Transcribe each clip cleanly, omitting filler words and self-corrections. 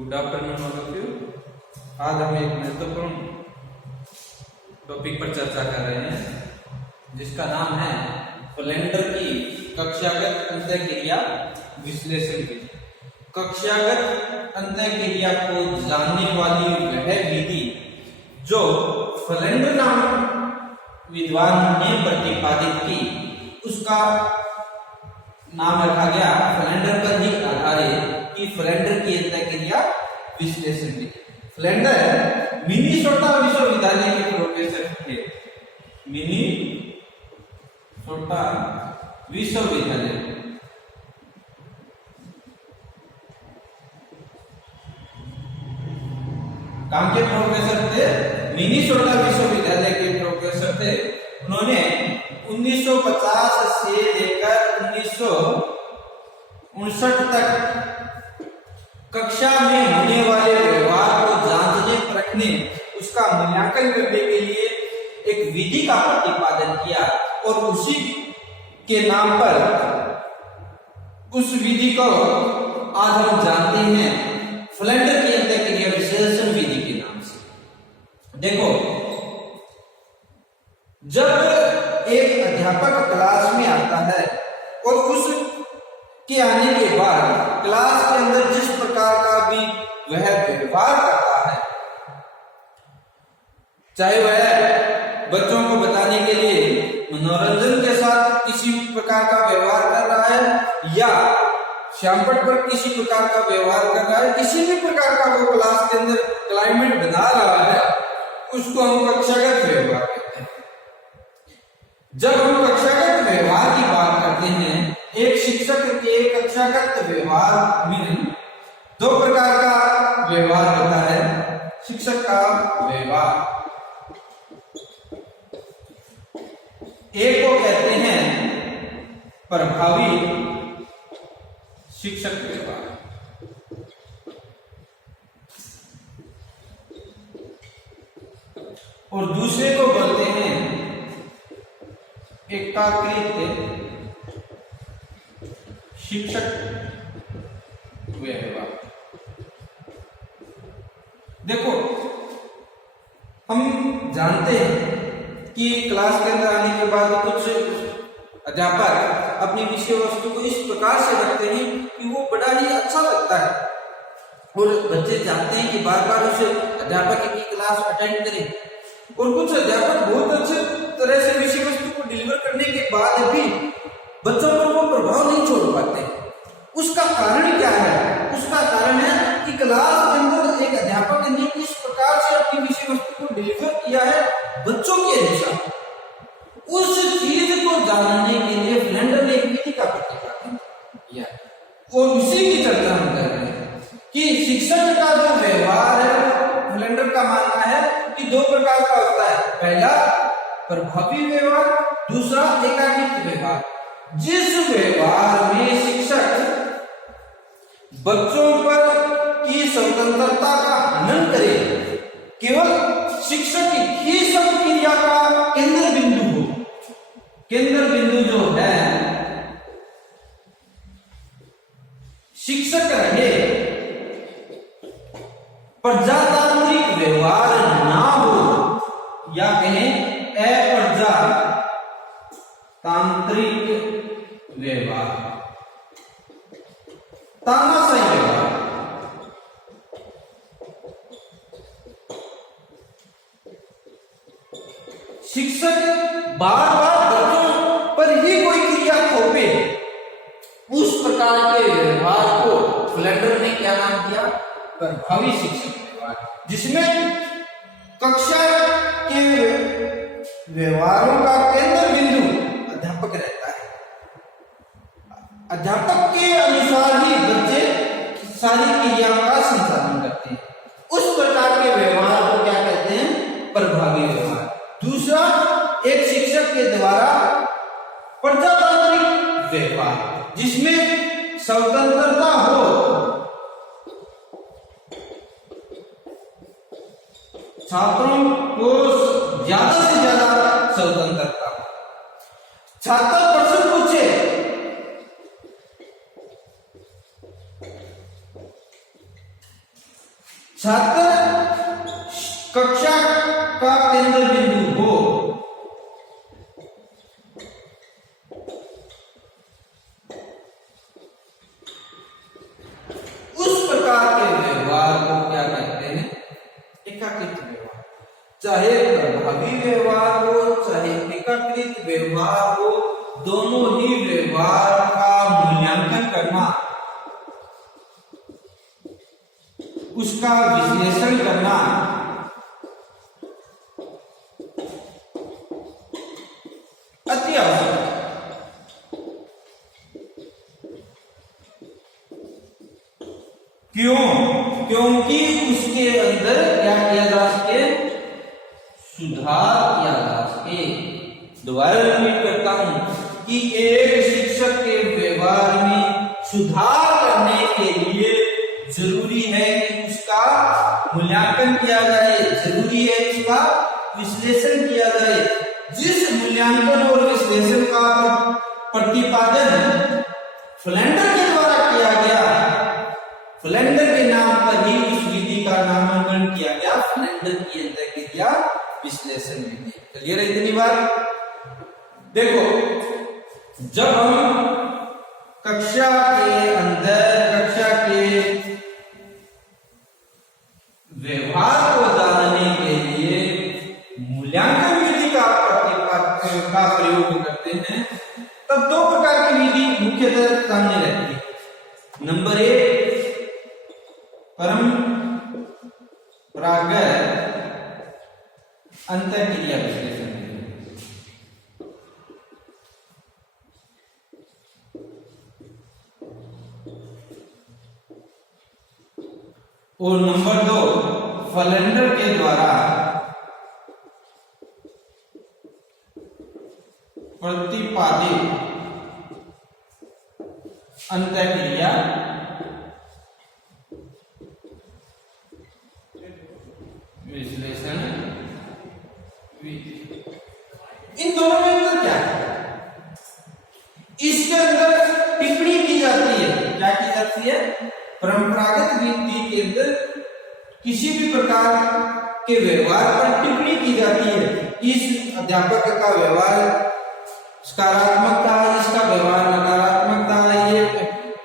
Good afternoon all of you. आज हम एक महत्वपूर्ण टॉपिक पर चर्चा कर रहे हैं जिसका नाम है फ्लेंडर की कक्षागत अंतःक्रिया विश्लेषण विधि। कक्षागत अंतःक्रिया को जानने वाली वह विधि जो फ्लेंडर नामक विद्वान ने प्रतिपादित की, उसका नाम रखा गया फ्लेंडर पर ही आधारित कि फ्लेंडर की अंतःक्रिया विश्लेषण विधि। फ्लेंडर मिनीसोटा विश्वविद्यालय के प्रोफेसर थे। मिनीसोटा विश्वविद्यालय काम के प्रोफेसर थे। मिनीसोटा विश्वविद्यालय के प्रोफेसर थे। उन्होंने 1950 से लेकर 1959 तक कक्षा में होने वाले व्यवहार को जांचने परखने, उसका मूल्यांकन करने के लिए एक विधि का प्रतिपादन किया और उसी के नाम पर उस विधि को आज हम जानते हैं फ्लेंडर की अंतःक्रिया विश्लेषण विधि के नाम से। देखो, जब एक अध्यापक क्लास में आता है और उस के आने के बाद क्लास के अंदर जिस प्रकार का भी वह व्यवहार करता है, चाहे वह बच्चों को बताने के लिए मनोरंजन के साथ किसी प्रकार का व्यवहार कर रहा है या श्यामपट पर किसी प्रकार का व्यवहार कर रहा है, किसी भी प्रकार का वो क्लास के अंदर क्लाइमेट बना रहा है, उसको हम कक्षागत व्यवहार कहते हैं। जब हम कक्षागत व्यवहार की बात करते हैं, एक शिक्षक के कक्षागत व्यवहार में दो प्रकार का व्यवहार होता है। शिक्षक का व्यवहार, एक को कहते हैं प्रभावी शिक्षक व्यवहार, और दूसरे को बोलते हैं एकाकृत शिक्षक व्यवहार। देखो, हम जानते हैं कि क्लास के अंदर आने के बाद कुछ अध्यापक अपनी विषय वस्तु को इस प्रकार से रखते हैं कि वो बड़ा ही अच्छा लगता है और बच्चे चाहते हैं कि बार बार उस अध्यापक की क्लास अटेंड करें। और कुछ अध्यापक बहुत अच्छे तरह से विषय वस्तु को डिलीवर करने के बाद भी बच्चों पर वो प्रभाव नहीं छोड़ पाते। उसका कारण क्या है? उसका कारण है कि क्लास के अंदर एक अध्यापक ने किस प्रकार से अपनी विषय वस्तु को डिलीवर किया है बच्चों के अनुसार। उस चीज को जानने के लिए फ्लेंडर ने एक विधि का प्रतिपादन किया और उसी की चर्चा हम कर रहे हैं कि शिक्षक का जो व्यवहार है, फ्लेंडर का मानना है कि दो प्रकार का होता है। पहला प्रभावी व्यवहार, दूसरा एकाकृत व्यवहार। जिस व्यवहार में शिक्षक बच्चों पर की स्वतंत्रता का हनन करे, केवल शिक्षक ही सब क्रिया का केंद्र बिंदु हो। केंद्र बिंदु जो है शिक्षक रहे, प्रजातांत्रिक व्यवहार ना हो या कहें अप्रजातांत्रिक व्यवहार, तानाशाही व्यवहार। शिक्षक बार बार बच्चों पर ही कोई क्रिया थोपे, उस प्रकार के व्यवहार को फ्लेंडर ने क्या नाम दिया? प्रभावी शिक्षक व्यवहार, जिसमें कक्षा के व्यवहारों का केंद्र बिंदु अध्यापक रहता है। अध्यापक के अनुसार ही बच्चे सारी क्रियाओं का संचालन करते हैं। उस प्रकार के व्यवहार को क्या कहते हैं? प्रभावी व्यवहार। दूसरा, एक शिक्षक के द्वारा प्रजातांत्रिक व्यवहार, जिसमें स्वतंत्रता हो, छात्रों को ज्यादा से ज्यादा स्वतंत्रता। छात्र प्रश्न पूछे, छात्र कक्षा का केंद्र बिंदु हो, उस प्रकार के व्यवहार को क्या कहते हैं? एकाकृत व्यवहार। चाहे प्रभावी व्यवहार हो चाहे एकाकृत व्यवहार हो, दोनों ही व्यवहार का मूल्यांकन करना, उसका विश्लेषण करना अति आवश्यक है। क्यों? क्योंकि उसके अंदर क्या किया जा सके? सुधार किया जा सके। दोबारा रिपीट करता हूं कि एक शिक्षक के व्यवहार में सुधार करने के लिए जरूरी है कि उसका मूल्यांकन किया जाए, जरूरी है उसका विश्लेषण किया जाए। जिस मूल्यांकन और विश्लेषण का प्रतिपादन फ्लेंडर के द्वारा किया गया, फ्लेंडर के नाम पर ही उस विधि का नामांकन किया गया, फ्लेंडर की अंतःक्रिया विश्लेषण विधि। क्लियर है इतनी बात? देखो, जब हम कक्षा के अंदर कक्षा के व्यवहार को जानने के लिए मूल्यांकन विधि का प्रयोग करते हैं, तब दो प्रकार की विधि मुख्यतः सामने रहती है। नंबर 1 परंपरागत अंतःक्रिया विश्लेषण और नंबर 2 फ्लेंडर के द्वारा प्रतिपादित अंतःक्रिया विश्लेषण विधि। इन दोनों में अंतर क्या है? इसके अंदर टिप्पणी की जाती है। क्या की जाती है? परंपरागत विधि के अंदर किसी भी प्रकार के व्यवहार पर टिप्पणी की जाती है। इस अध्यापक का व्यवहार सकारात्मक था, इसका व्यवहार नकारात्मक था, ये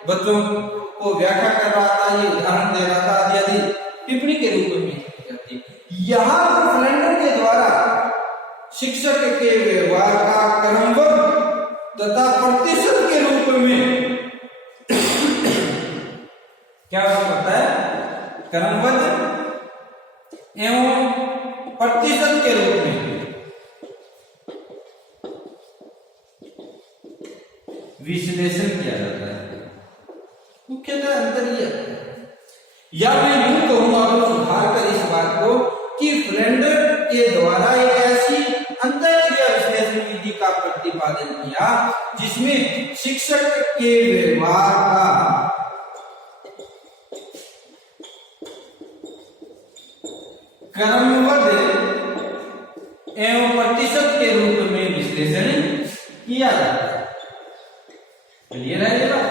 बच्चों को व्याख्या कर रहा था, ये उदाहरण दे रहा था आदि टिप्पणी के रूप में की जाती है। यहाँ पर फ्लेंडर के द्वारा शिक्षक के व्यवहार का क्रमबद्ध तथा प्रतिशत के रूप में क्या होता है? क्रमबद्ध एवं प्रतिशत के रूप में विश्लेषण किया जाता है। मुख्यतः अंतर यह है, या मैं यूं कहूंगा तो सुधार कर इस बात को कि फ्लेंडर के द्वारा एक ऐसी अंतःक्रिया विश्लेषण विधि का प्रतिपादन किया जिसमें शिक्षक के व्यवहार का क्रमबद्ध एवं प्रतिशत के रूप में विश्लेषण किया जाता है। क्लियर है ये बात?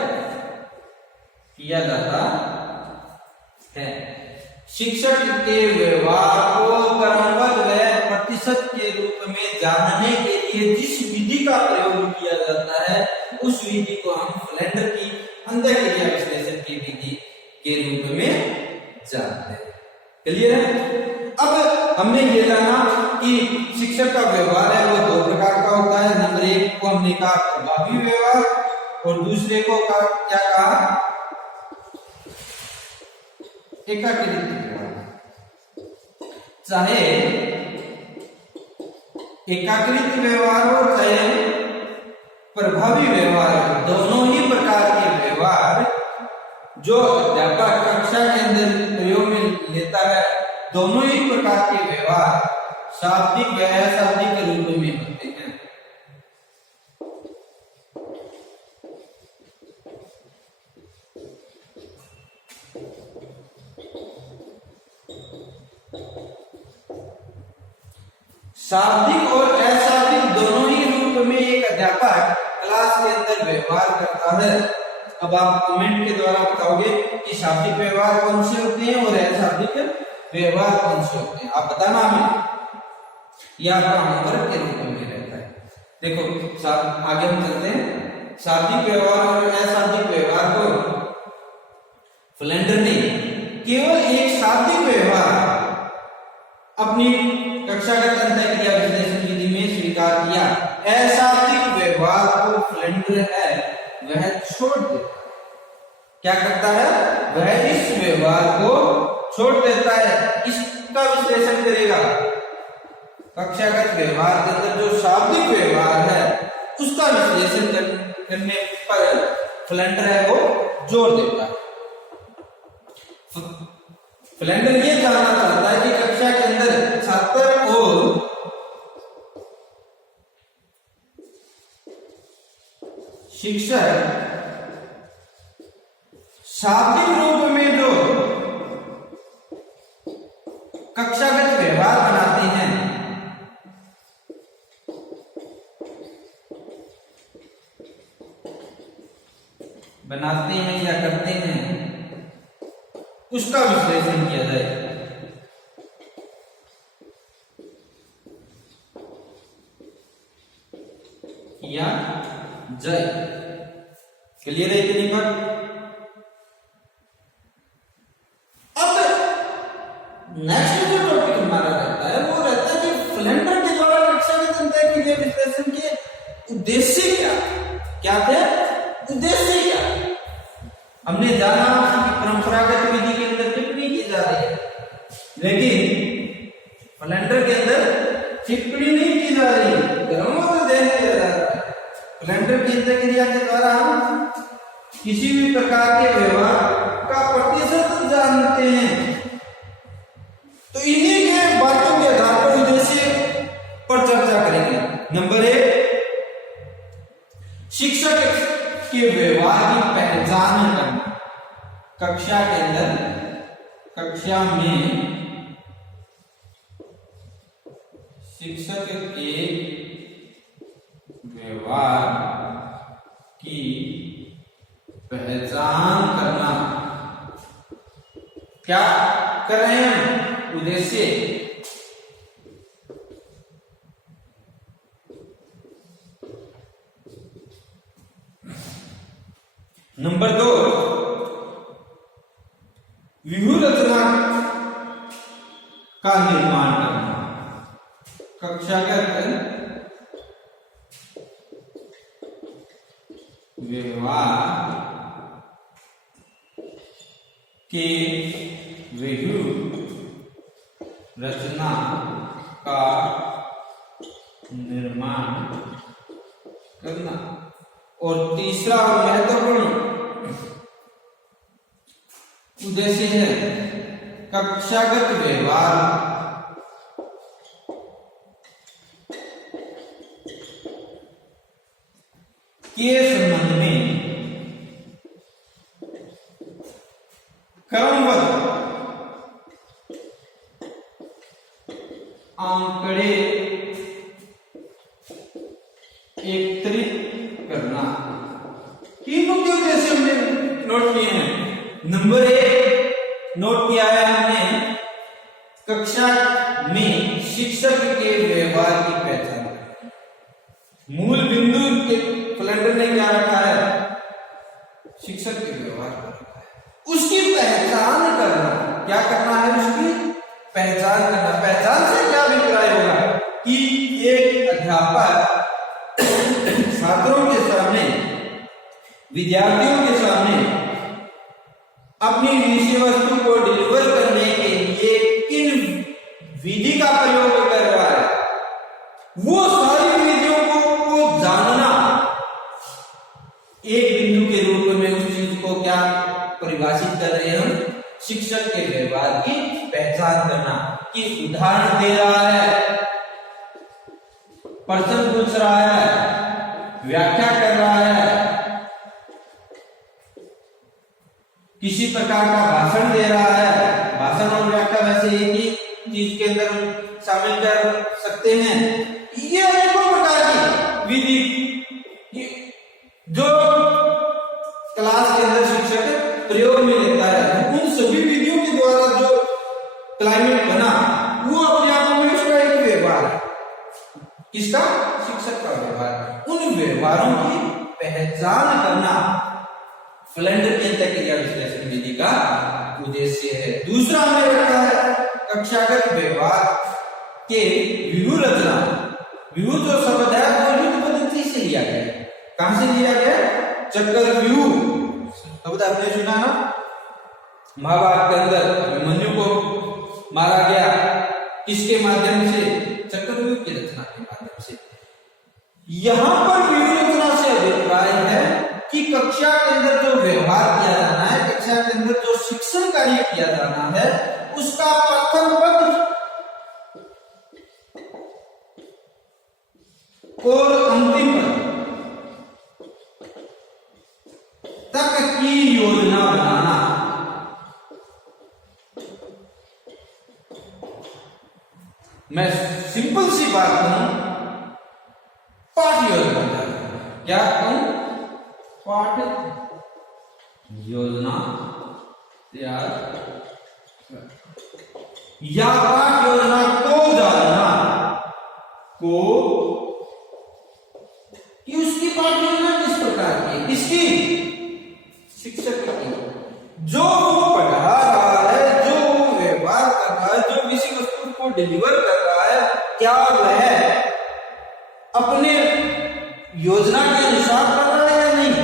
किया जाता है। शिक्षक के व्यवहार को क्रमबद्ध व प्रतिशत के रूप में जानने के लिए जिस विधि का प्रयोग किया जाता है, उस विधि को हम फ्लेंडर की अंतःक्रिया विश्लेषण की विधि के रूप में जानते हैं। क्लियर है? अब हमने ये जाना कि शिक्षक का व्यवहार है वो दो प्रकार का होता है। नंबर 1 को हमने कहा प्रभावी व्यवहार और दूसरे को क्या कहा? एकाकृत व्यवहार। चाहे एकाकृत व्यवहार हो चाहे प्रभावी व्यवहार हो, दोनों ही प्रकार के व्यवहार जो अध्यापक कक्षा के अंदर प्रयोग में लेता है, दोनों ही प्रकार के व्यवहार शाब्दिक व अशाब्दिक रूप में होते हैं। शाब्दिक और अशाब्दिक दोनों ही रूप में एक अध्यापक क्लास के अंदर व्यवहार करता है। अब आप कमेंट के द्वारा बताओगे कि शाब्दिक व्यवहार कौन से होते हैं और अशाब्दिक व्यवहार कौन से होते हैं, आप बताना हमें, यह आपका होमवर्क के रूप में रहता है। देखो आगे हम चलते हैं। शाब्दिक व्यवहार और अशाब्दिक व्यवहार को फ्लेंडर ने केवल एक शाब्दिक व्यवहार अपनी कक्षागत अंतःक्रिया विश्लेषण विधि में स्वीकार किया। अशाब्दिक व्यवहार को फ्लेंडर है वह छोड़ देता है। क्या करता है? वह इस व्यवहार को छोड़ देता है, इसका विश्लेषण करेगा। कक्षागत व्यवहार के अंदर जो शाब्दिक व्यवहार है उसका विश्लेषण करने पर फ्लेंडर है वो जोड़ देता है। फ्लेंडर ये जानना चाहता है कि कक्षा के अंदर छात्र और शिक्षक शाब्दिक रूप में जो कक्षागत व्यवहार बनाते हैं या करते हैं उसका विश्लेषण किया जाए। क्लियर है इतनी बात? अब नेक्स्ट जो टॉपिक हमारा रहता है वो रहता है कि फ्लेंडर के द्वारा कक्षागत अंतःक्रिया विश्लेषण के उद्देश्य क्या थे? उद्देश्य क्या? हमने जाना कि परंपरागत विधि के अंदर टिप्पणी की जा रही है, लेकिन फ्लेंडर के अंदर टिप्पणी नहीं की जा रही, क्रमबद्ध देने जा रहा है। फ्लेंडर की अंतःक्रिया के द्वारा हम किसी भी प्रकार के व्यवहार का प्रतिशत जानते हैं। तो इन्हीं के बातों के आधार पर उद्देश्य पर चर्चा करेंगे। नंबर 1, शिक्षक के व्यवहार की पहचान करना। कक्षा के अंदर, कक्षा में शिक्षक के व्यवहार की पहचान करना। क्या कर रहे हैं? उद्देश्य। नंबर 2, व्यूह रचना का निर्माण करना। कक्षागत व्यवहार के व्यूह रचना का निर्माण करना। और तीसरा और महत्वपूर्ण उद्देश्य है कक्षागत व्यवहार के संबंध में क्रमबद्ध आंकड़े एकत्रित करना। तीन मुख्य उद्देश्य हमने नोट किए हैं। नंबर 1 नोट किया है हमने, कक्षा में शिक्षक के व्यवहार की पहचान। मूल बिंदु के फ्लेंडर ने क्या रखा है? शिक्षक के व्यवहार को रखा है। उसकी पहचान करना। क्या करना है? उसकी पहचान करना। पहचान से क्या अभिप्राय होगा कि एक अध्यापक छात्रों के सामने, विद्यार्थियों के सामने अपनी विषय वस्तु को डिलीवर करने के लिए किन विधि का प्रयोग कर रहा है, वो सारी विधियों को जानना। एक बिंदु के रूप में उस चीज को क्या परिभाषित कर रहे हैं हम? शिक्षक के व्यवहार की पहचान करना। कि उदाहरण दे रहा है, प्रश्न पूछ रहा है, व्याख्या कर रहा है, किसी प्रकार का भाषण दे रहा है। भाषण और व्याख्या वैसे एक ही चीज के अंदर शामिल कर सकते हैं। ये अनेकों प्रकार की विधि जो क्लास क्लास के अंदर शिक्षक प्रयोग में लेता है। उन सभी विधियों के द्वारा जो क्लाइमेट बना वो अपने आप में उसका एक व्यवहार है। किसका? शिक्षक का व्यवहार। उन व्यवहारों की पहचान करना फ्लेंडर की अंतःक्रिया विश्लेषण विधि का उद्देश्य है। दूसरा हमने रखा है कक्षागत व्यवहार के व्यूह रचना। व्यूह जो शब्द है वो युद्ध पद्धति से लिया गया है। कहां से लिया गया? चक्रव्यूह शब्द आपने सुना ना, महाभारत के अंदर अभिमन्यु को मारा गया किसके माध्यम से? चक्रव्यूह की रचना के माध्यम से। यहां पर व्यूह रचना से अभिप्राय है कि कक्षा के अंदर जो व्यवहार किया जाना है, कक्षा के अंदर जो शिक्षण कार्य किया जाना है, उसका प्रथम पद और अंतिम पद तक की योजना बनाना। मैं सिंपल सी बात कहूं, पाठ योजना। क्या कहूं? पाठ योजना तैयार या पाठ योजना को जानना को कि उसकी पाठ योजना किस प्रकार की, किसकी? शिक्षक की। जो वो पढ़ा रहा है, जो वो व्यवहार कर रहा है, जो विषय वस्तु को डिलीवर कर रहा है, क्या वह अपने योजना के अनुसार कर रहा है या नहीं,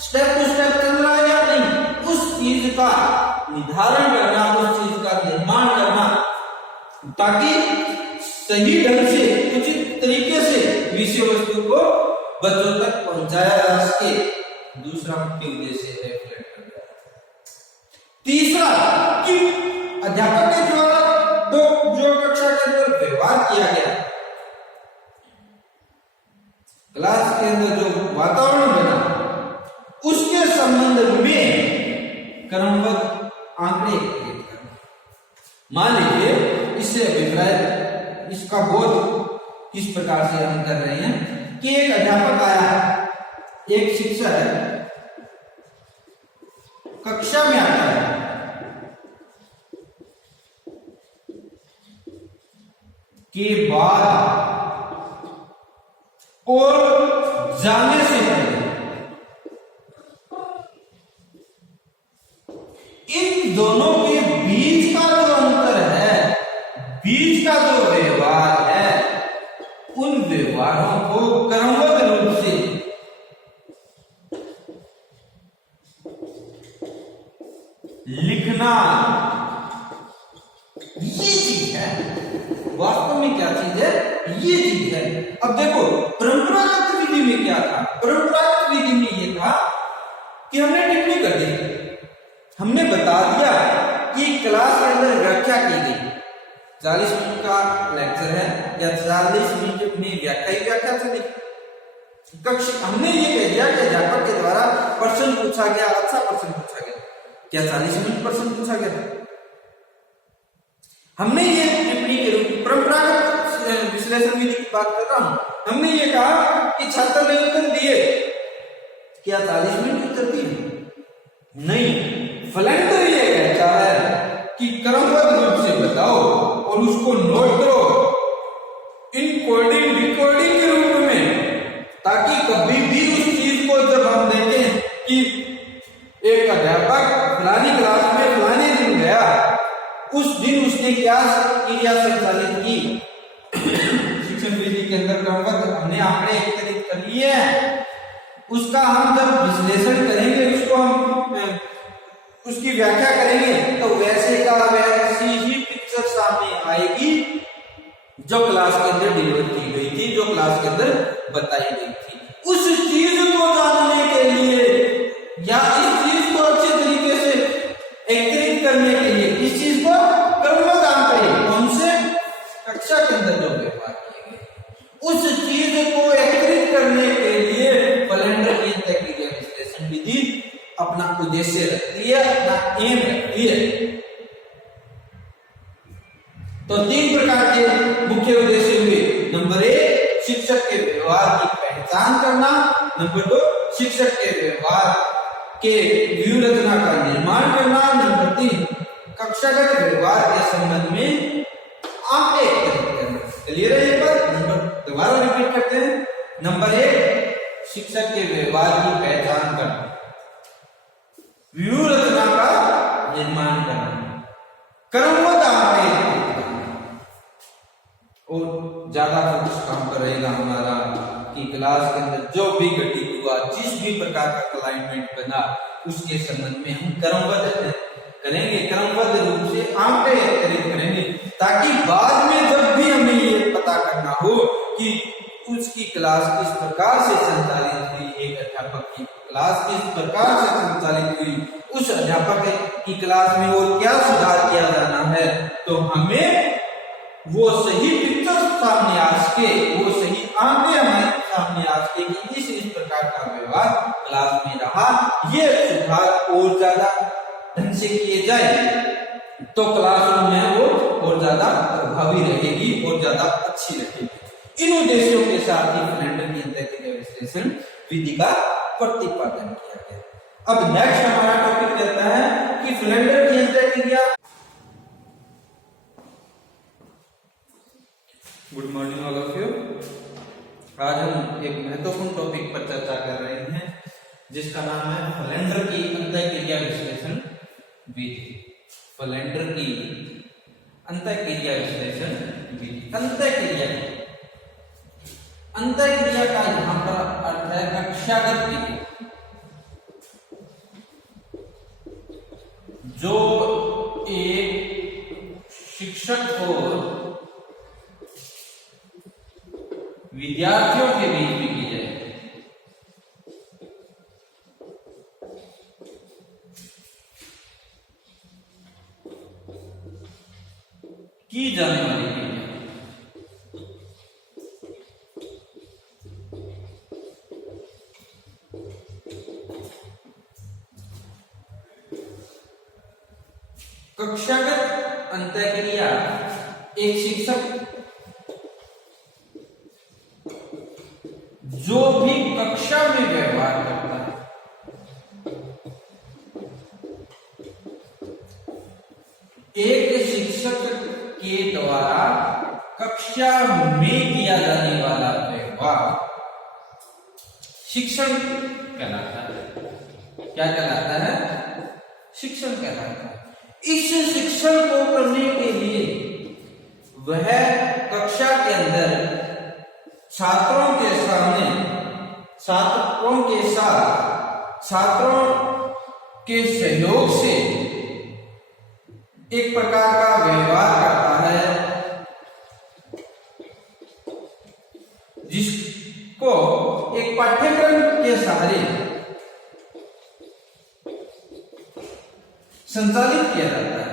स्टेप टू स्टेप चल रहा है या नहीं, उस चीज का निर्धारण करना, उस चीज का निर्माण करना, ताकि सही ढंग से उचित तरीके से विषय वस्तु को बच्चों तक पहुंचाया जा सके। दूसरा मुख्य उद्देश्य है। तीसरा कि अध्यापक के द्वारा जो कक्षा के अंदर व्यवहार किया गया, क्लास के अंदर जो वातावरण बना, उसके संबंध में क्रमबद्ध आंकड़े एकत्रित करना। मान लीजिए इससे अभिप्राय, इसका बोध किस प्रकार से हम कर रहे हैं कि एक अध्यापक आया, एक शिक्षक है, कक्षा में आता है, के बाद और जाने से पहले इन दोनों के बीच का जो अंतर है, बीच का जो व्यवहार है, उन व्यवहारों को क्रमबद्ध रूप से लिखना, ये चीज है। वास्तव में क्या चीज है? ये चीज है। अब देखो परंपरागत विधि में क्या था? परंपरागत विधि में ये था कि हमने टिप्पणी कर दी, हमने बता दिया कि क्लास के अंदर व्याख्या की गई, 40 मिनट का लेक्चर है या 40 मिनट में व्याख्या चली। कक्षा हमने ये कह दिया कि अध्यापक के द्वारा प्रश्न पूछा गया, अच्छा प्रश्न पूछा गया। क्या 40 मिनट प्रश्न पूछा गया था? हमने ये टिप्पणी के रूप में परंपरागत विश्लेषण विधि की बात कर रहा हूं, हमने ये कहा कि छात्र ने उत्तर दिए, क्या 40 मिनट उत्तर दिए? नहीं। फ्लेंडर ये कहता है कि क्रमबद्ध रूप से बताओ और उसको नोट करो इन कोडिंग रिकॉर्डिंग के रूप में, ताकि कभी भी उस चीज को जब हम देखें कि एक अध्यापक फलानी क्लास में फलाने दिन गया, उस दिन उसने क्या क्रिया संचालित की, शिक्षण विधि के अंदर क्रमबद्ध हमने आंकड़े एकत्रित कर लिए हैं, उसका हम जब विश्लेषण करेंगे, उसको हम उसकी व्याख्या करेंगे, तो वैसे का वैसी ही पिक्चर सामने आएगी जो क्लास के अंदर डिलीवर की गई थी, जो क्लास के अंदर बताई गई थी। उस चीज को जानने के लिए या इस चीज को अच्छे तरीके से एकत्रित करने के लिए, इस चीज को क्रमबद्ध आंकड़े, उनसे कक्षा के अंदर जो व्यवहार किए गए, उस चीज को एकत्रित करने के लिए फ्लेंडर की अंतःक्रिया विश्लेषण विधि अपना उद्देश्य रखती है, अपना एम रखती है। तो 3 प्रकार के मुख्य उद्देश्य हुए। नंबर 1 शिक्षक के व्यवहार की पहचान करना, नंबर 2 शिक्षक के व्यवहार के व्यूह रचना का निर्माण करना। नंबर 3, कक्षागत व्यवहार के संबंध में आंकड़े एकत्रित करना। क्लियर है ये बात? नंबर दोबारा रिपीट करते हैं। नंबर 1, शिक्षक के व्यवहार की पहचान करना, व्यूह रचना का निर्माण करना, क्रमबद्ध आंकड़े एकत्रित करना। और ज्यादा फोकस काम पर रहेगा हमारा कि क्लास के अंदर जो भी घटित हुआ, जिस भी प्रकार का क्लाइमेट बना, उसके संबंध में हम क्रमबद्ध करेंगे, क्रमबद्ध रूप से आंकड़े एकत्रित करेंगे, ताकि बाद में जब भी हमें ये पता करना हो कि उसकी क्लास किस प्रकार से संचालित हुई, एक अध्यापक की क्लास किस प्रकार से संचालित हुई, उस अध्यापक की क्लास में और क्या सुधार किया जाना है, तो हमें वो सही पिक्चर सामने आ सके, वो सही आंकड़े हमारे सामने आ सके कि इस प्रकार का व्यवहार क्लास में रहा, ये सुधार और ज्यादा ढंग से किए जाए तो क्लासरूम में वो और ज्यादा प्रभावी रहेगी और ज्यादा अच्छी रहेगी। इन उद्देश्यों के साथ ही फ्लेंडर की अंतःक्रिया विश्लेषण विधि का प्रतिपादन किया गया। अब नेक्स्ट हमारा टॉपिक कहता है कि फ्लेंडर की अंतःक्रिया। Good morning all of you. आज हम एक महत्वपूर्ण टॉपिक पर चर्चा कर रहे हैं जिसका नाम है फ्लेंडर की अंतःक्रिया विश्लेषण विधि। फ्लेंडर की अंतःक्रिया विश्लेषण विधि। अंतःक्रिया का यहाँ पर अर्थ है कक्षागत क्रिया, जो एक शिक्षक और विद्यार्थियों के बीच में की जाए। की जाने वाली क्रिया। कक्षागत अंतःक्रिया एक शिक्षक जो भी कक्षा में व्यवहार करता है, एक शिक्षक के द्वारा कक्षा में किया जाने वाला व्यवहार शिक्षण कहलाता है। क्या कहलाता है? शिक्षण कहलाता है। इस शिक्षण को करने के लिए वह कक्षा के अंदर छात्रों के साथ छात्रों के सहयोग से एक प्रकार का व्यवहार करता है, जिसको एक पाठ्यक्रम के सहारे संचालित किया जाता है।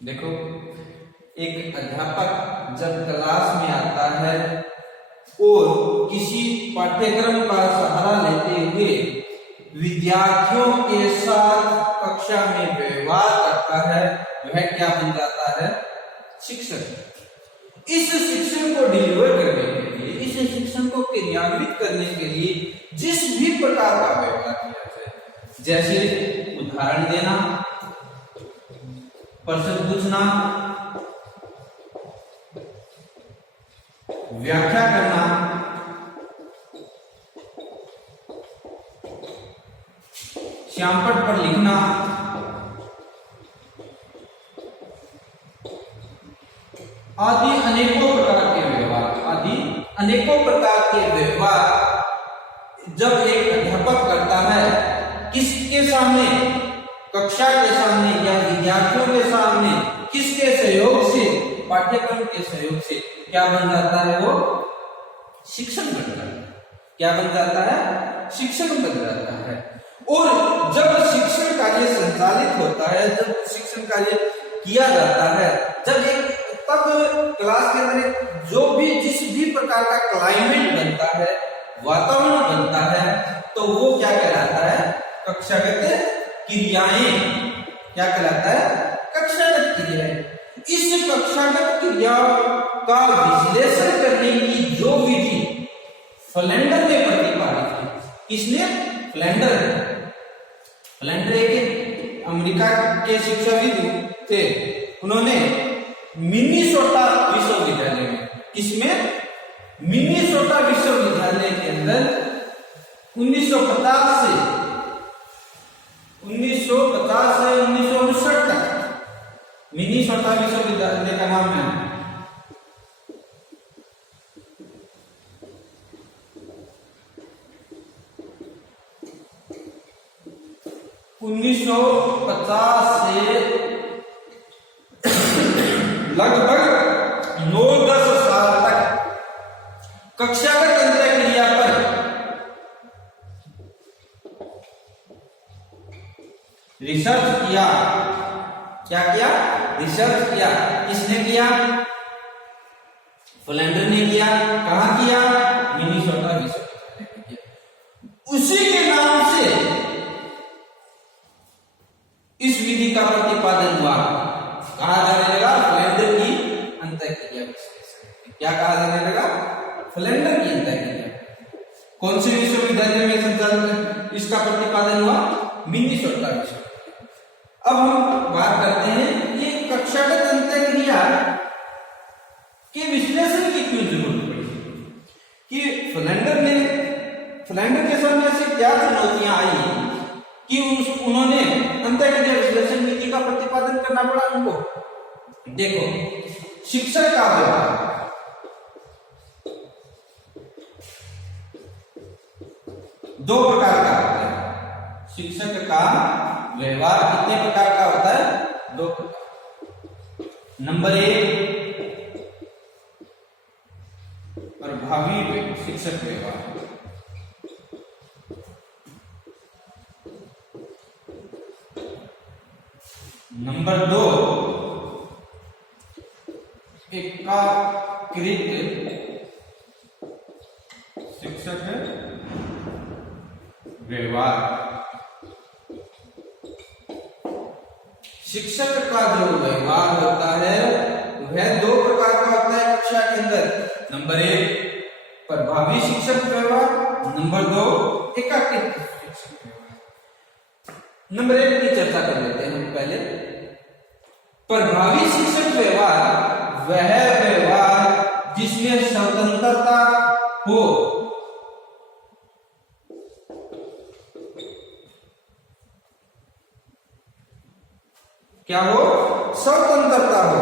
देखो, एक अध्यापक जब क्लास में आता है और किसी पाठ्यक्रम का सहारा लेते हुए विद्यार्थियों के साथ कक्षा में व्यवहार करता है, वह क्या बन जाता है? शिक्षक। इस शिक्षण को डिलीवर करने के लिए, इस शिक्षण को क्रियान्वित करने के लिए जिस भी प्रकार का व्यवहार किया जाए, जैसे उदाहरण देना, प्रश्न पूछना, व्याख्या करना, श्यामपट पर लिखना, आदि अनेकों प्रकार के व्यवहार जब एक अध्यापक करता है, किसके सामने? कक्षा के सामने या विद्यार्थियों के सामने, किसके सहयोग से? पाठ्यक्रम के सहयोग से क्या बन जाता है? वो शिक्षण बन जाता है। क्या बन जाता है? शिक्षण बन जाता है। और जब शिक्षण कार्य संचालित होता है, जब शिक्षण कार्य किया जाता है, तब क्लास के अंदर जो भी जिस भी प्रकार का क्लाइमेट बनता है, वातावरण बनता है, तो वो क्या कहलाता है? कक्षागत क्रियाएं। क्या कहलाता है? कक्षागत क्रियाएं। इस कक्षागत क्रियाओं का विश्लेषण करने की जो विधि फ्लेंडर ने प्रतिपादित की। किसने? फ्लेंडर। फ्लेंडर एक अमेरिका के शिक्षाविद थे। उन्होंने मिनीसोटा विश्वविद्यालय में, किसमें? मिनीसोटा विश्वविद्यालय के अंदर 1950 से 1959 तक मिनीसोटा विश्वविद्यालय का नाम है। उन्नीस सौ 50 से लगभग 9-10 साल तक कक्षागत अंतःक्रिया पर रिसर्च किया। क्या किया? रिसर्च किया। किसने किया? फ्लेंडर ने किया। कहां किया? मिनीसोटा विश्वविद्यालय में किया। उसी के नाम से इस विधि का प्रतिपादन हुआ। कहा जाने लगा फ्लेंडर की अंतःक्रिया विश्लेषण। क्या कहा जाने लगा? फ्लेंडर की अंतःक्रिया। कौन से विश्वविद्यालय में संचालन इसका प्रतिपादन हुआ? मिनीसोटा विश्वविद्यालय। अब हम बात करते हैं कि कक्षागत अंतःक्रिया के विश्लेषण की क्यों जरूरत पड़ी, कि फ्लेंडर के सामने ऐसी क्या चुनौतियां आई कि उन्होंने अंतःक्रिया विश्लेषण नीति का प्रतिपादन करना पड़ा उनको। देखो, शिक्षक का व्यवहार दो प्रकार का होता है। शिक्षक का व्यवहार कितने प्रकार का होता है? 2 प्रकार। नंबर 1, प्रभावी शिक्षक व्यवहार। नंबर 2, एकीकृत शिक्षक व्यवहार। शिक्षक का जो व्यवहार होता है वह 2 प्रकार का होता है कक्षा के अंदर। नंबर 1, प्रभावी शिक्षक व्यवहार। नंबर 2, एकीकृत शिक्षक व्यवहार। नंबर 1 की चर्चा कर लेते हैं हम पहले। प्रभावी शिक्षक व्यवहार वह व्यवहार जिसमें स्वतंत्रता हो। क्या हो? स्वतंत्रता हो।